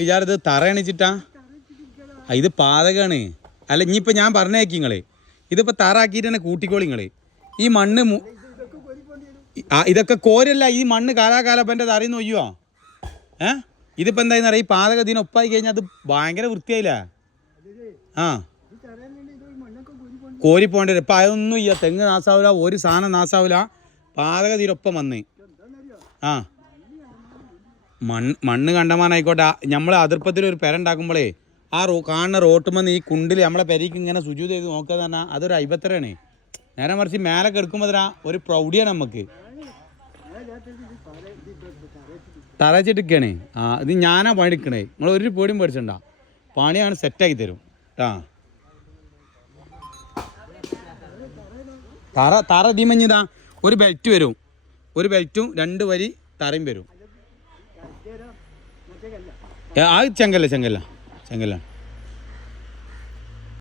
വിചാരത് തറ അണിച്ചിട്ടാ ഇത് പാതകാണ്. അല്ല ഇനിയിപ്പോൾ ഞാൻ പറഞ്ഞേക്കി നിങ്ങള് ഇതിപ്പോൾ തറ ആക്കിയിട്ട് തന്നെ കൂട്ടിക്കോളി നിങ്ങള്. ഈ മണ്ണ് ഇതൊക്കെ കോരല്ല, ഈ മണ്ണ് കാലാകാലപ്പം എൻ്റെ തറയിന്ന് ഒയ്യുവോ? ഇതിപ്പോൾ എന്തായെന്ന് അറിയാം, ഈ പാതക ഇതിന് ഒപ്പായി കഴിഞ്ഞാൽ അത് ഭയങ്കര വൃത്തിയായില്ല. കോരി പോകേണ്ടി വരും. ഇപ്പം അതൊന്നും ഇല്ല, തെങ്ങ് നാസാവില്ല, ഒരു സാധനം നാസാവില്ല. പാതക ഇതിനൊപ്പം വന്ന് മണ്ണ് കണ്ടമാനായിക്കോട്ടെ. നമ്മൾ അതിർപ്പത്തിൽ ഒരു പെര ഉണ്ടാക്കുമ്പോഴേ ആ കാണുന്ന റോട്ടുമെന്ന് ഈ കുണ്ടിൽ നമ്മളെ പെരയ്ക്ക് ഇങ്ങനെ സുജൂത് ചെയ്ത് നോക്കുക എന്ന് പറഞ്ഞാൽ അതൊരു അയ്പത്തരാണ്. നേരെ മറിച്ച് മേലെ കിടക്കുമ്പോൾ ഒരു പ്രൗഢിയാണ് നമുക്ക്. തറച്ചിട്ടിരിക്കണേ. ഇത് ഞാനാ പണിയെടുക്കണേ. നിങ്ങൾ ഒരു പേടിയും പേടിച്ചണ്ട, പണിയാണ് സെറ്റാക്കി തരും തറ ഇതിമഞ്ഞിതാ ഒരു ബെൽറ്റ് വരും, ഒരു ബെൽറ്റും 2 വരി തറയും വരും. ആ ചെങ്കല്ല